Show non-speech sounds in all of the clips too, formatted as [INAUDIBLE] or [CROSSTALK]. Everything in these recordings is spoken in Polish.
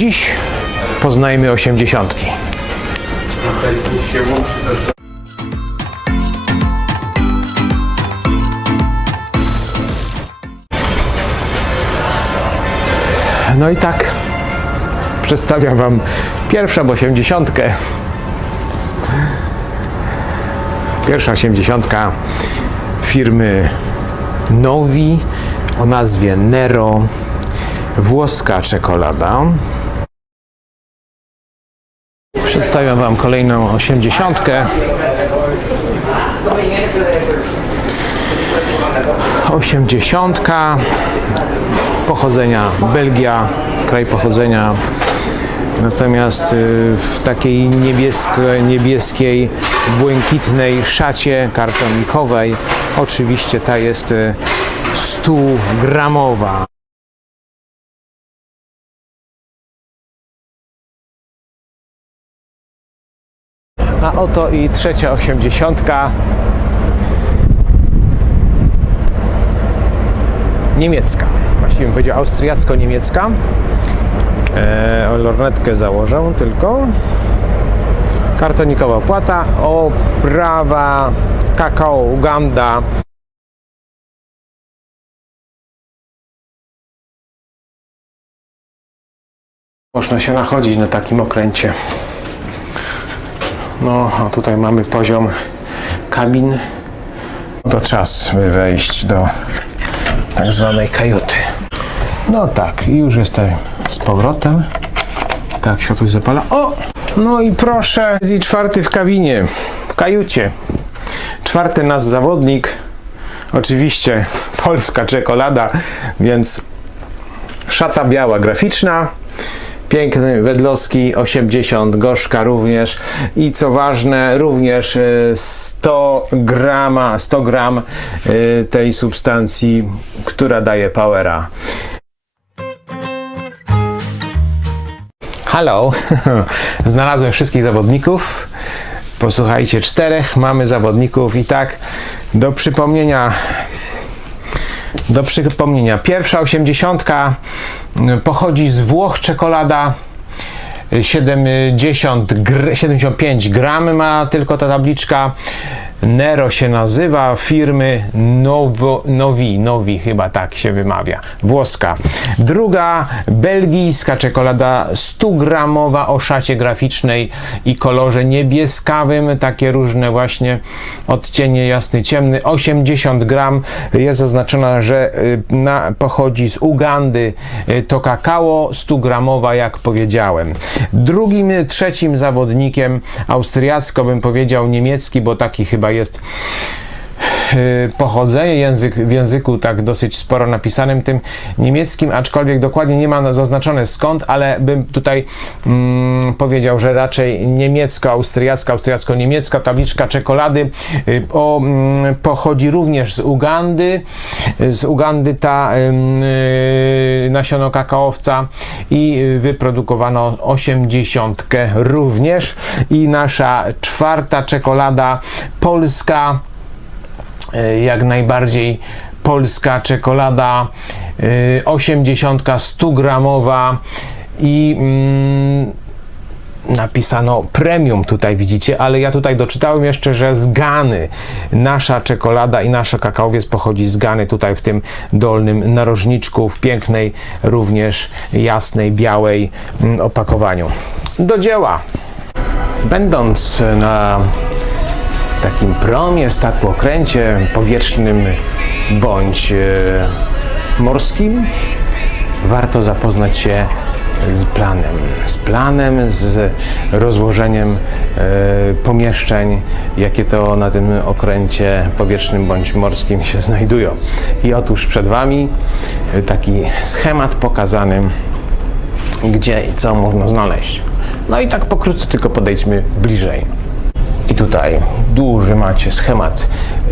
Dziś poznajmy osiemdziesiątki. No i tak przedstawiam Wam pierwszą osiemdziesiątkę. Pierwsza osiemdziesiątka firmy Novi o nazwie Nero. Włoska czekolada. Przedstawiam Wam kolejną osiemdziesiątkę. Osiemdziesiątka pochodzenia Belgia, kraj pochodzenia. Natomiast y, w takiej niebiesko, niebieskiej, błękitnej szacie kartonikowej, oczywiście ta jest y, 100 gramowa. A oto i trzecia osiemdziesiątka. Niemiecka. Właściwie bym powiedział austriacko-niemiecka. E, lornetkę założę tylko. Kartonikowa płata. Oprawa kakao Uganda. Można się nachodzić na takim okręcie. No, a tutaj mamy poziom kabin. To czas, by wejść do tak zwanej kajuty. No tak, i już jestem z powrotem. Tak, światło się zapala. O! No i proszę, i czwarty w kabinie, w kajucie. Czwarty nasz zawodnik. Oczywiście polska czekolada, więc szata biała graficzna. Piękny Wedlowski 80, gorzka również. I co ważne również e, 100 grama, 100 gram e, tej substancji, która daje powera. Halo, [LAUGHS] znalazłem wszystkich zawodników. Posłuchajcie, czterech. Mamy zawodników i tak do przypomnienia do przypomnienia, pierwsza osiemdziesiątka pochodzi z Włoch czekolada. y, 70 gr, 75 gram ma tylko ta tabliczka. Nero się nazywa, firmy Nowo, Novi, Novi chyba tak się wymawia, włoska. Druga belgijska czekolada 100 gramowa o szacie graficznej i kolorze niebieskawym, takie różne właśnie odcienie jasny, ciemny, 80 gram. Jest zaznaczona, że y, na, pochodzi z Ugandy, y, to kakao 100 gramowa, jak powiedziałem. Drugim, trzecim zawodnikiem austriacko bym powiedział niemiecki, bo taki chyba jest y, pochodzenie, język, w języku tak dosyć sporo napisanym tym niemieckim, aczkolwiek dokładnie nie ma zaznaczone skąd, ale bym tutaj mm, powiedział, że raczej niemiecko-austriacka, austriacko-niemiecka tabliczka czekolady. Y, o, mm, pochodzi również z Ugandy, z Ugandy ta ym, y, nasiono kakaowca i wyprodukowano 80 również. I nasza czwarta czekolada polska jak najbardziej polska czekolada y, 80 100 gramowa i mm, napisano premium tutaj widzicie, ale ja tutaj doczytałem jeszcze, że z Gany nasza czekolada i nasza kakaowiec pochodzi z Gany tutaj w tym dolnym narożniczku w pięknej również jasnej, białej mm, opakowaniu. Do dzieła! Będąc na takim promie, statku okręcie powietrznym bądź e, morskim, warto zapoznać się z planem. Z planem, z rozłożeniem e, pomieszczeń, jakie to na tym okręcie powietrznym bądź morskim się znajdują. I otóż przed Wami e, taki schemat pokazany, gdzie i co można znaleźć. No i tak pokrótce tylko podejdźmy bliżej. Tutaj duży macie schemat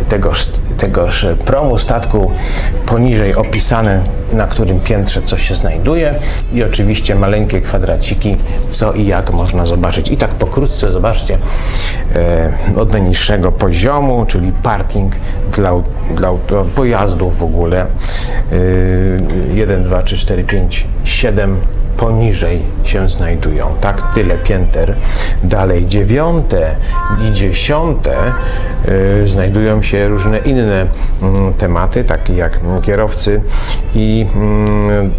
tegoż, tegoż promu statku, poniżej opisane na którym piętrze co się znajduje i oczywiście maleńkie kwadraciki, co i jak można zobaczyć. I tak pokrótce zobaczcie e, od najniższego poziomu, czyli parking dla, dla pojazdów w ogóle. E, 1, 2, 3, 4, 5, 7 poniżej się znajdują. Tak, tyle pięter. Dalej dziewiąte i dziesiąte y, znajdują się różne inne mm, tematy, takie jak kierowcy i mm,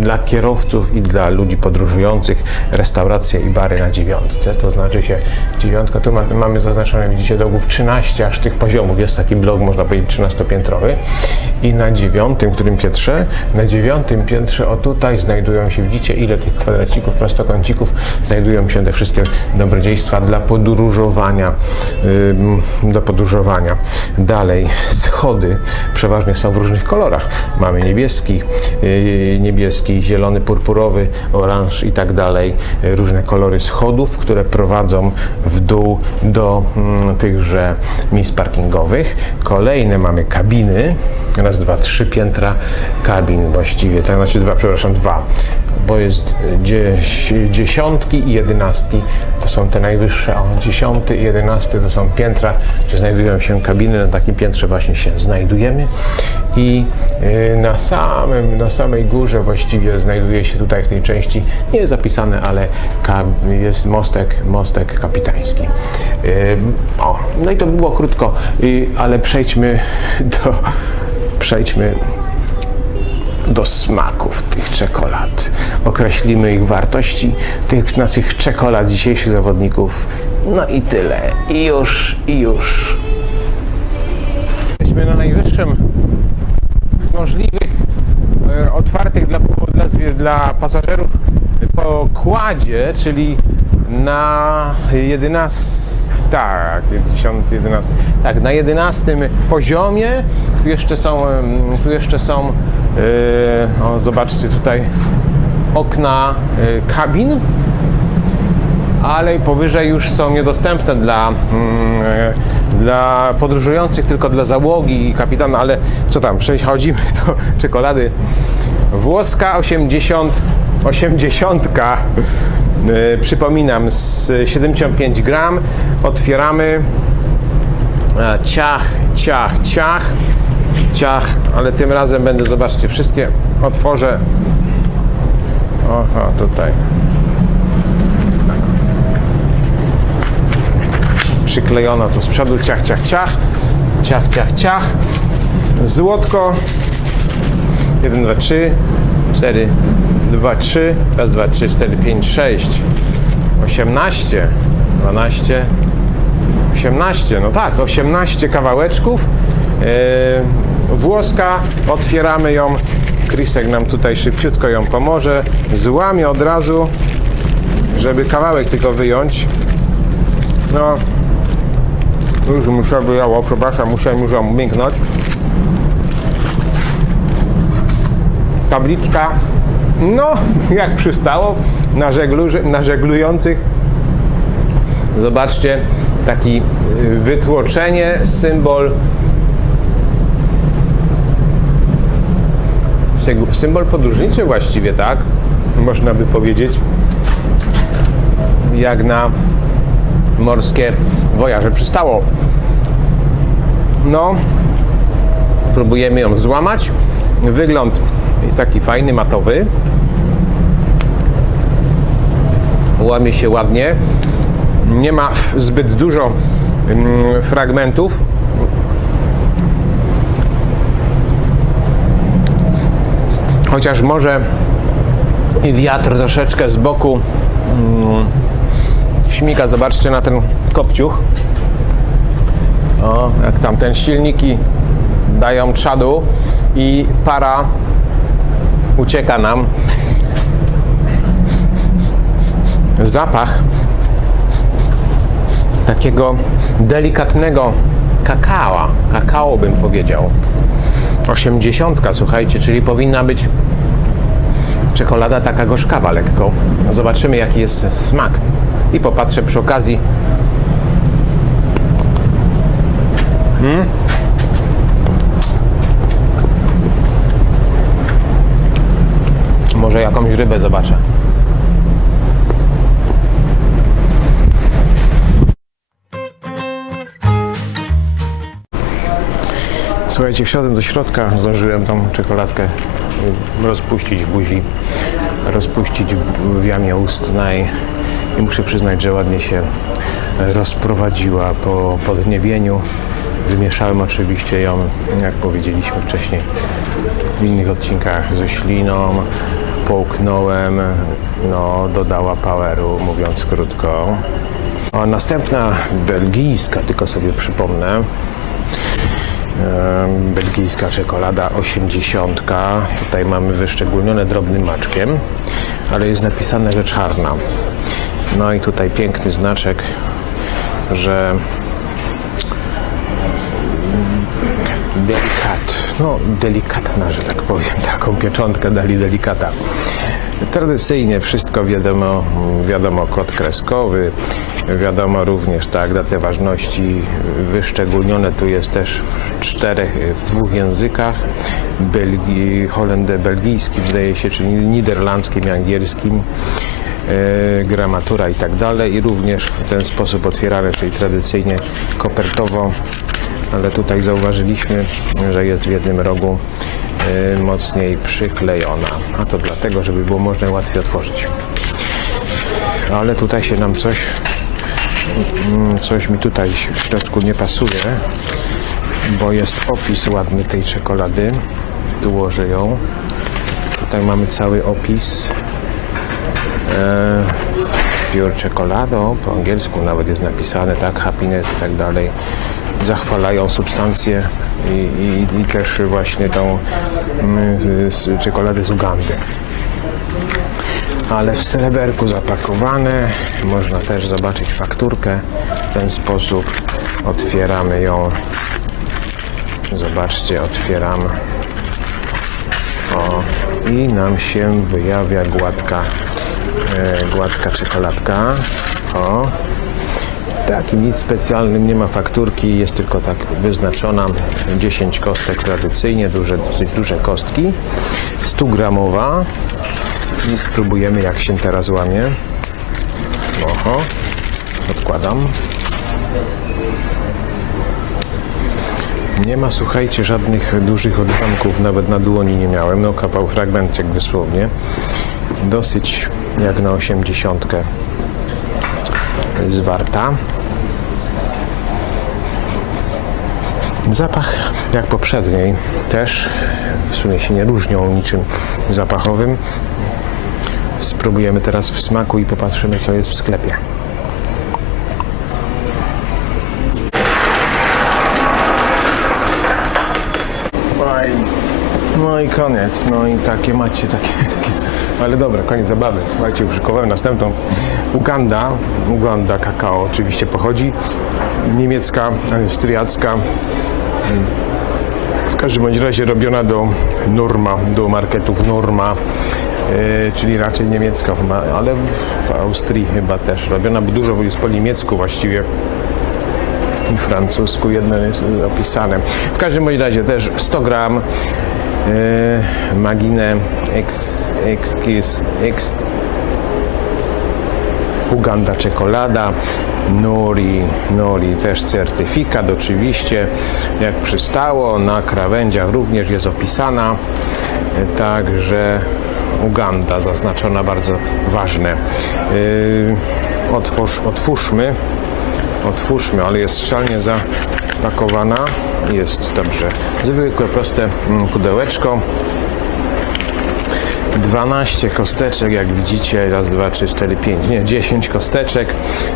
dla kierowców i dla ludzi podróżujących restauracje i bary na dziewiątce. To znaczy się dziewiątka, tu ma, mamy zaznaczone, widzicie, dogów 13 aż tych poziomów. Jest taki blok, można powiedzieć, 13-piętrowy. I na dziewiątym, którym piętrze, na dziewiątym piętrze, o tutaj znajdują się, widzicie, ile tych kwadracików, prostokącików, znajdują się te wszystkie dobrodziejstwa dla podróżowania, do podróżowania. Dalej, schody przeważnie są w różnych kolorach. Mamy niebieski, yy, niebieski, zielony, purpurowy, oranż i tak dalej. Różne kolory schodów, które prowadzą w dół do mm, tychże miejsc parkingowych. Kolejne mamy kabiny. Raz, dwa, trzy piętra kabin właściwie. Tak, znaczy dwa, przepraszam, dwa. Bo jest dzies, dziesiątki i jedenastki. To są te najwyższe. O, dziesiąty i jedenasty to są piętra, gdzie znajdują się kabiny. Na takim piętrze właśnie się znajdujemy. I y, na, samym, na samej górze właściwie znajduje się tutaj w tej części, nie jest zapisane, ale jest mostek, mostek kapitański. Y, o, no i to było krótko, ale przejdźmy do, przejdźmy do smaków tych czekolad. Określimy ich wartości, tych naszych czekolad dzisiejszych zawodników. No i tyle. I już, i już. Jesteśmy na najwyższym z możliwych e, otwartych dla, dla, dla pasażerów pokładzie, czyli na 11, tak, 10, 11, tak, na 11 poziomie. Tu jeszcze są, tu jeszcze są, o, zobaczcie tutaj okna e, kabin ale powyżej już są niedostępne dla, mm, e, dla podróżujących, tylko dla załogi i kapitana, ale co tam, przechodzimy [LAUGHS] do czekolady. Włoska 80, 80 e, przypominam, z 75 gram, otwieramy, E, ciach, ciach, ciach, ciach, ale tym razem będę, zobaczcie, wszystkie otworzę, aha, tutaj, przyklejona tu z przodu, ciach, ciach, ciach, ciach, ciach, ciach, złotko, 1, 2, 3, 4, 2, 3, raz, 2, 3, 4, 5, 6, 18, 12, 18, no tak, 18 kawałeczków, włoska, otwieramy ją, Krisek nam tutaj szybciutko ją pomoże, złamie od razu, żeby kawałek tylko wyjąć, no, już muszę wyjało, przepraszam, musiałem już ją mięknąć. Tabliczka, no, jak przystało na, żeglu, na żeglujących. Zobaczcie, taki y, wytłoczenie, symbol symbol podróżniczy właściwie, tak? Można by powiedzieć. Jak na morskie wojaże przystało. No, próbujemy ją złamać. Wygląd taki fajny, matowy. Łamie się ładnie. Nie ma zbyt dużo mm, fragmentów. Chociaż może wiatr troszeczkę z boku mm, śmika, zobaczcie na ten kopciuch. O, jak tam ten silniki dają czadu i para ucieka nam. Zapach takiego delikatnego kakao, kakao bym powiedział. 80, słuchajcie, czyli powinna być czekolada taka gorzkawa lekko. Zobaczymy jaki jest smak. I popatrzę przy okazji. Hmm? Może jakąś rybę zobaczę. Słuchajcie, wszedłem do środka, zdążyłem tą czekoladkę rozpuścić w buzi. rozpuścić w jamie ustnej i muszę przyznać, że ładnie się rozprowadziła po podniebieniu. Wymieszałem oczywiście ją, jak powiedzieliśmy wcześniej, w innych odcinkach ze śliną, połknąłem, no dodała poweru, mówiąc krótko. A następna belgijska, tylko sobie przypomnę, belgijska czekolada 80. Tutaj mamy wyszczególnione drobnym maczkiem, ale jest napisane, że czarna. No i tutaj piękny znaczek, że no delikatna, że tak powiem, taką pieczątkę dali delikata. Tradycyjnie wszystko wiadomo, wiadomo kod kreskowy, wiadomo również tak, datę ważności wyszczególnione. Tu jest też w czterech, w dwóch językach, Belgii, holendę belgijskim zdaje się, czyli niderlandzkim i angielskim. E, gramatura i tak dalej. I również w ten sposób otwierane, czyli tradycyjnie kopertowo ale tutaj zauważyliśmy, że jest w jednym rogu e, mocniej przyklejona, a to dlatego, żeby było można łatwiej otworzyć. Ale tutaj się nam coś mm, coś mi tutaj w środku nie pasuje, bo jest opis ładny tej czekolady. Tu ułożę ją. Tutaj mamy cały opis. Pure Chocolado, po angielsku nawet jest napisane, tak, happiness i tak dalej. Zachwalają substancje i, i, i też właśnie tą czekoladę z Ugandy. Ale w sreberku zapakowane, można też zobaczyć fakturkę. W ten sposób otwieramy ją. Zobaczcie, otwieram. O, i nam się wyjawia gładka, e, gładka czekoladka. O, takim nic specjalnym, nie ma fakturki, jest tylko tak wyznaczona 10 kostek tradycyjnie, duże, dosyć duże kostki, 100 gramowa i spróbujemy jak się teraz łamie. Oho, odkładam. Nie ma, słuchajcie, żadnych dużych odłamków, nawet na dłoni nie miałem, no kawał fragmencik dosłownie. Dosyć jak na 80 zwarta. Zapach jak poprzedniej też w sumie się nie różnią niczym zapachowym. Spróbujemy teraz w smaku i popatrzymy co jest w sklepie. Oj, no i koniec. No i takie macie, takie, takie. [LAUGHS] Ale dobra, koniec zabawy. Słuchajcie, uszykowałem następną. Uganda, Uganda kakao oczywiście pochodzi. Niemiecka, austriacka. W każdym bądź razie robiona do Norma, do marketów Norma. e, czyli raczej niemiecka ale w Austrii chyba też robiona, bo dużo jest po niemiecku właściwie i francusku jedno jest opisane. W każdym bądź razie też 100 gram e, Magine X, X, X, X Uganda czekolada, Nori, Nori też certyfikat oczywiście, jak przystało, na krawędziach również jest opisana, także Uganda zaznaczona bardzo ważne. Yy, otwórz, otwórzmy, otwórzmy, ale jest szczelnie zapakowana, jest dobrze. Zwykłe, proste mm, pudełeczko. 12 kosteczek, jak widzicie, raz, dwa, trzy, cztery, pięć, nie, 10 kosteczek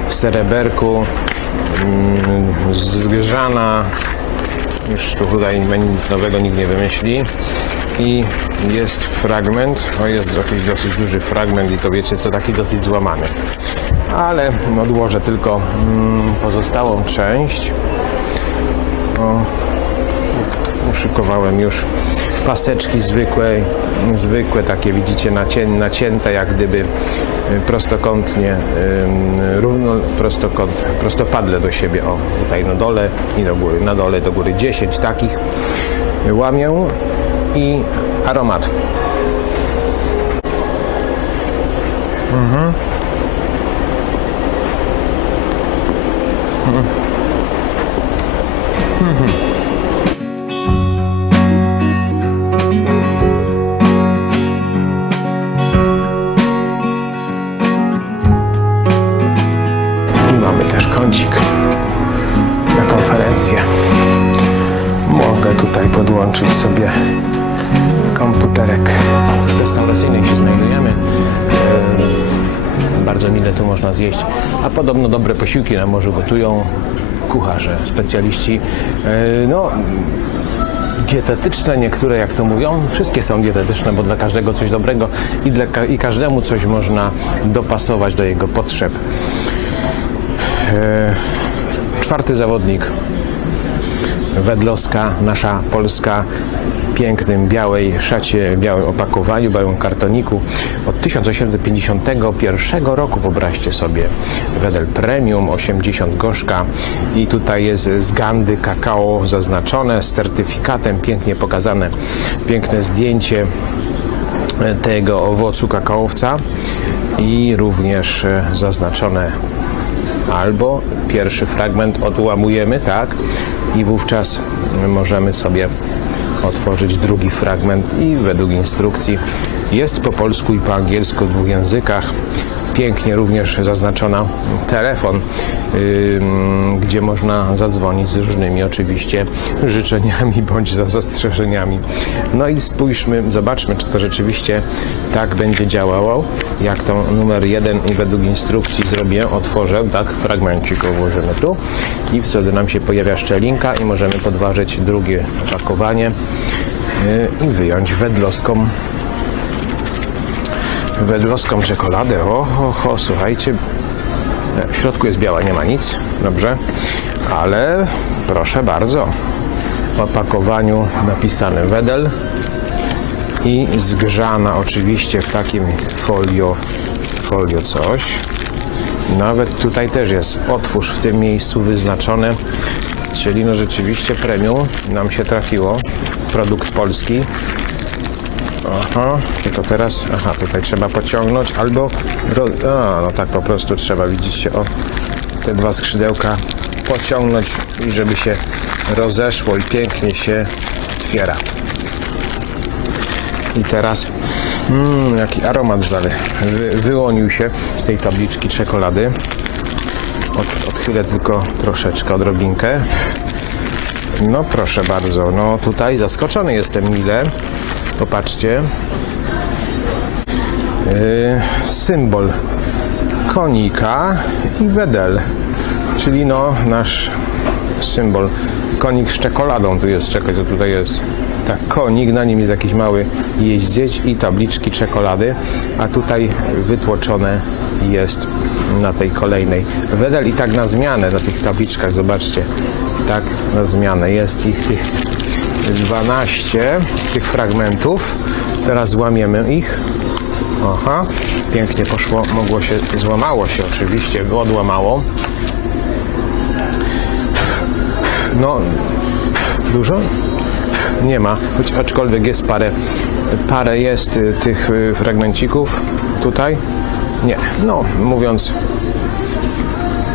w sreberku, mm, zgrzana, już tu tutaj nic nowego nikt nie wymyśli. I jest fragment, o jest jakiś dosyć duży fragment i to wiecie co, taki dosyć złamany, ale odłożę tylko mm, pozostałą część, o, uszykowałem już paseczki zwykłe, zwykłe takie widzicie nacię, nacięte jak gdyby y, prostokątnie, równo prostokąt, prostopadle do siebie, o tutaj na dole i do góry, na dole do góry. 10 takich łamię i aromat. fragmencik Mile tu można zjeść, a podobno dobre posiłki na morzu gotują kucharze, specjaliści. E, No, dietetyczne niektóre, jak to mówią, wszystkie są dietetyczne, bo dla każdego coś dobrego i, dla, i każdemu coś można dopasować do jego potrzeb. E, czwarty zawodnik Wedlowska, nasza Polska, pięknym białej szacie, białym opakowaniu, białym kartoniku. Od 1851 roku. Wyobraźcie sobie Wedel Premium 80 gorzka. I tutaj jest z Gandy kakao zaznaczone z certyfikatem, pięknie pokazane, piękne zdjęcie tego owocu kakaowca. I również e, zaznaczone albo pierwszy fragment odłamujemy, tak, i wówczas możemy sobie otworzyć drugi fragment i według instrukcji jest po polsku i po angielsku w dwóch językach. Pięknie również zaznaczona telefon, gdzie można zadzwonić z różnymi oczywiście życzeniami [LAUGHS] bądź za zastrzeżeniami. No i spójrzmy, zobaczmy, czy to rzeczywiście tak będzie działało, jak to numer jeden i według instrukcji zrobię, otworzę, tak, fragmencik włożymy tu. I wtedy nam się pojawia szczelinka i możemy podważyć drugie opakowanie yy, i wyjąć wedlowską wedlowską czekoladę. O, o, o, słuchajcie, w środku jest biała, nie ma nic, dobrze, ale proszę bardzo, w opakowaniu napisane Wedel i zgrzana oczywiście w takim folio, folio coś. Nawet tutaj też jest otwórz w tym miejscu wyznaczone, czyli no rzeczywiście premium nam się trafiło, produkt polski. Aha, tylko teraz, aha, tutaj trzeba pociągnąć albo, a, no tak po prostu trzeba, widzicie, o, te dwa skrzydełka pociągnąć i żeby się rozeszło i pięknie się otwiera. I teraz, mmm, jaki aromat zale, wy, wyłonił się z tej tabliczki czekolady. Od, odchylę tylko troszeczkę, odrobinkę. No proszę bardzo, no tutaj zaskoczony jestem mile. Popatrzcie. Yy, symbol konika i wedel. Czyli no nasz symbol. Konik z czekoladą tu jest. Czekaj, co tutaj jest. Tak, konik, na nim jest jakiś mały jeździec i tabliczki czekolady, a tutaj wytłoczone jest na tej kolejnej. Wedel i tak na zmianę na tych tabliczkach, zobaczcie. Tak, na zmianę. Jest ich tych 12 tych fragmentów. Teraz złamiemy ich. Aha, pięknie poszło, mogło się, złamało się oczywiście, odłamało. No, dużo? Nie ma, choć aczkolwiek jest parę, parę jest y, tych y, fragmencików tutaj. Nie, no mówiąc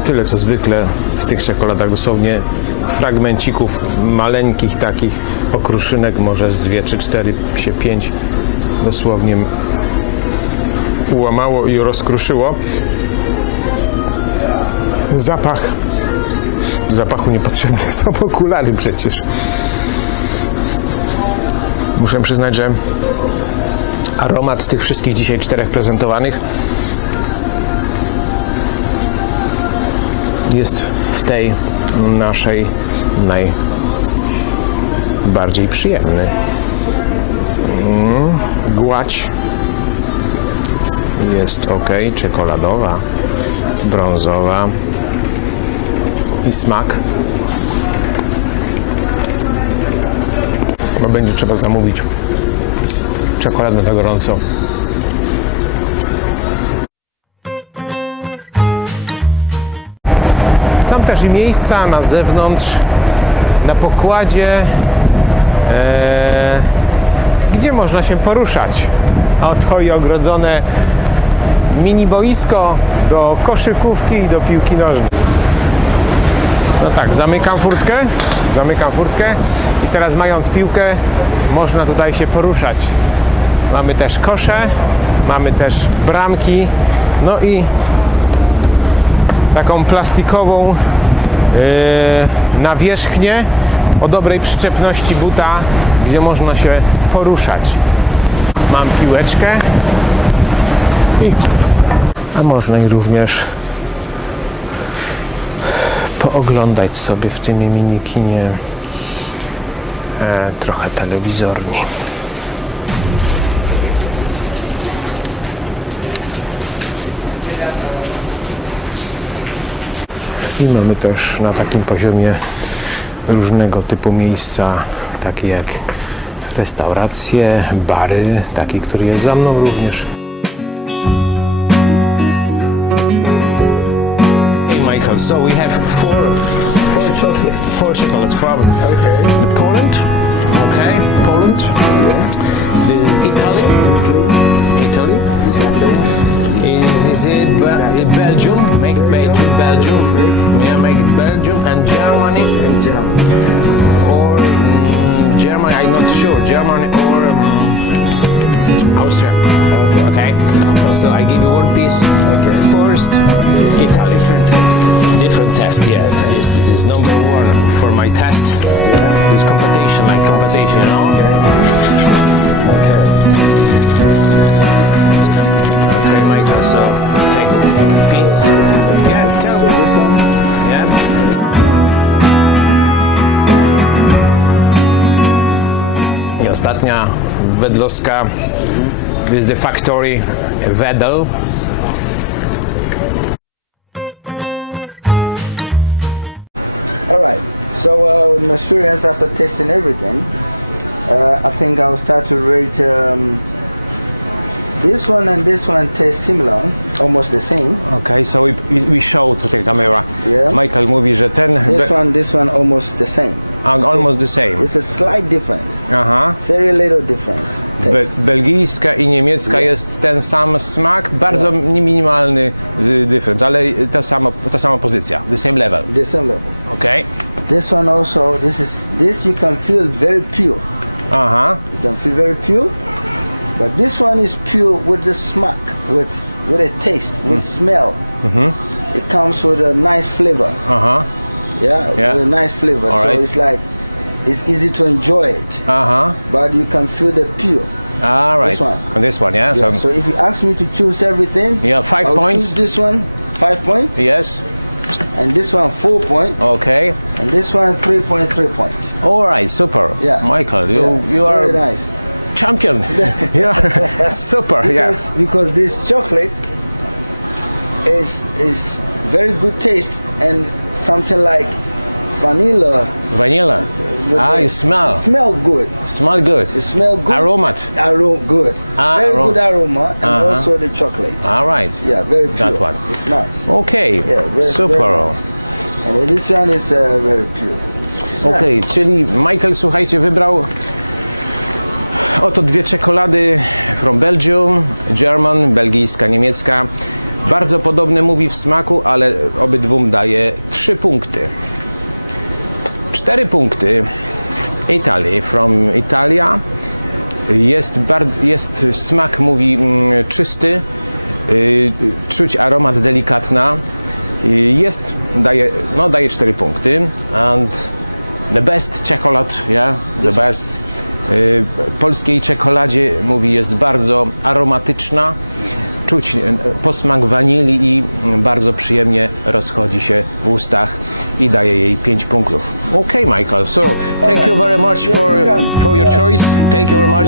tyle co zwykle w tych czekoladach dosłownie fragmencików maleńkich takich okruszynek może z dwie czy cztery się pięć dosłownie ułamało i rozkruszyło. Zapach. Zapachu niepotrzebny [LAUGHS] są okulary przecież. Muszę przyznać, że aromat z tych wszystkich dzisiaj czterech prezentowanych jest tej naszej najbardziej przyjemny. Mm, Gładź jest ok, czekoladowa, brązowa i smak. Chyba będzie trzeba zamówić czekoladę na gorąco. Są też i miejsca na zewnątrz, na pokładzie, e, gdzie można się poruszać. Oto i ogrodzone mini boisko do koszykówki i do piłki nożnej. No tak, zamykam furtkę, zamykam furtkę i teraz mając piłkę można tutaj się poruszać. Mamy też kosze, mamy też bramki, no i taką plastikową yy, nawierzchnię o dobrej przyczepności buta, gdzie można się poruszać. Mam piłeczkę i a można i również pooglądać sobie w tym minikinie e, trochę telewizorni. I mamy też na takim poziomie różnego typu miejsca, takie jak restauracje, bary, taki, który jest za mną również. Hey Michael, so we have four For chocolate. four chocolate from Okay. the Poland. Okay, Poland. Yeah. This is Italy. Italy, Italy. Uganda, Is is it Be- Belgium? Make Belgium, Belgium. Yeah, make Belgium and Germany and Germany. or mm, Germany. I'm not sure. Germany or mm, Austria. Okay. Okay. So I give you one piece. Okay. First, Italy. Different taste. Different test. Yeah. This is number one for my test. Yeah. This competition, like competition, you know. Okay. Okay. Okay, Michael. So take piece. Yeah. Tell So me. this one. Yeah. I ostatnia wedlowska This is the factory Wedel. All right. So uh, with my experience after tasting everything, uh, I think I'll start to rate um, this one and this one taste similar, almost the same. Okay, so we, we show to the camera. Yeah. Michael mówi, że ten This one, this one almost the same. and almost the same. It's a slight difference. Aha. Very little difference. Be, belgijska i niemiecka jest ten sam smak, bardzo minimalny y, difference, ale ta sama, ta sama pozycja, the same level. The same level. Okay. This one also, this is this you can feel very pure. Aha. You can feel very pure. But this one is pure with the smack, with with a taste, with hmm. smell. Mm-hmm. It comes with a nice flavor. Aha. Yeah, Yeah. with a nice flavor. All so right. it's like it's easy to enjoy it. Aha. But you can feel the pure. All right. This one. And this one, yeah. Yeah, So, so if you ask me to choose everything, Yeah, five I'll points. Choose this one, five points, yes. and this one four points, Okay. and this one three point three points. All right. Super. Yeah. Michael, you Yeah, you are very nice. Champion. [LAUGHS] you are super. Yeah. Because, this chocolate is is very good taste and something like vanilla. Vanilla. Ah, you smell. Smell good. Smell good. It smell good. Aromat. Aroma good. Ah, very aroma. good aroma and Uh-huh. also the chocolate. All right. Yeah, very pure. That one. It's nice. Okay. Yeah, very, super. Very nice. And this one is uh, very pure. Okej, czyli Michael, słuchajcie, wybrał oto dwie czekolady from Belgium, German, belgijska, niemiecka. Bardzo podobne mówi w smaku, ale obydwum daje trzy punkty. Cztery punkty Italii, from Italia. Jest, jest smak, mówi mm, czysty, y, czuć aromat delikatna. Y, Jest, daje, no daje 4 punkty. And the best chocolate, yeah, the best. Y, polskiej czekoladzie mówi jest bardzo aromatyczna. Czuć y, posmak wanilii i bardzo przyjemnie rozchodzi się w ustach i daje jej 5 punktów. Okay, Michael. So, thank you very much for, for your choice. Thank you very much.